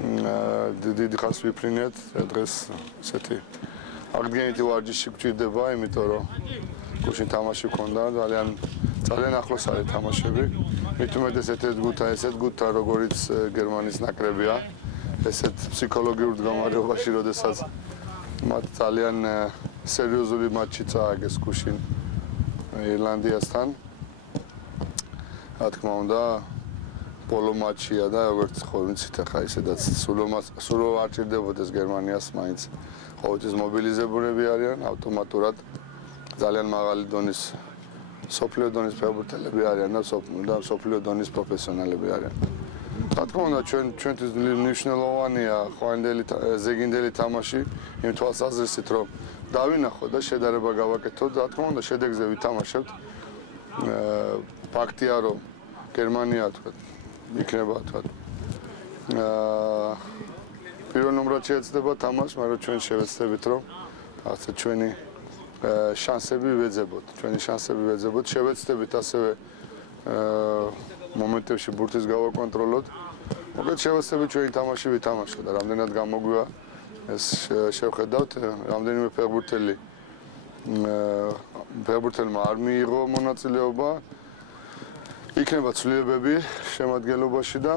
დიდი ხანს ვიფრინეთ დღეს ესეთი აღდგენითი ვარჯიში გვჭირდება, იმიტომ რომ გუშინ თამაში ქონდა, ძალიან ახლოს არის თამაშები. მით უმეტეს ესეთ გუნდთან, როგორიც გერმანიის ნაკრებია, ესეთ ფსიქოლოგიურ მდგომარეობაში, როდესაც მათ ძალიან სერიოზული მატჩი წააგეს გუშინ ირლანდიასთან. რა თქმა უნდა, ბოლო მატჩია და როგორც ხომიცით ახლა ისედაც სულ არ ჭირდებოდეს გერმანიას მაინც ყოველთვის მობილიზებულები არიან ავტომატურად ძალიან მაღალი დონის სოფლიო დონის ფეხბურთელები არიან და სოფლიო დონის პროფესიონალები არიან. რა თქმა უნდა ჩვენთვის მნიშვნელოვანია ზეგინდელი თამაში იმ თვალსაზრისით რომ დავინახოთ და შედარება გავაკეთოთ. რა თქმა უნდა შედეგზე ვითამაშებთ. ფაქტია რომ გერმანია თქვა იქნება თქვა პირველ ნომრად შეეცდება თამაშს, მაგრამ ჩვენ შევეცდებით რომ ასე ჩვენი შანსები ვეძებოთ. შევეცდებით ასევე მომენტებში ბურთის გავაკონტროლოთ. მოკლედ შევეცდებით ჩვენი თამაში ვითამაშოთ და რამდენად გამოგვია ეს შევხედავთ, რამდენიმე ფეხბურთელმა არ მიიღო მონაწილეობა. იქნება ცვლილებები შემადგენლობაში და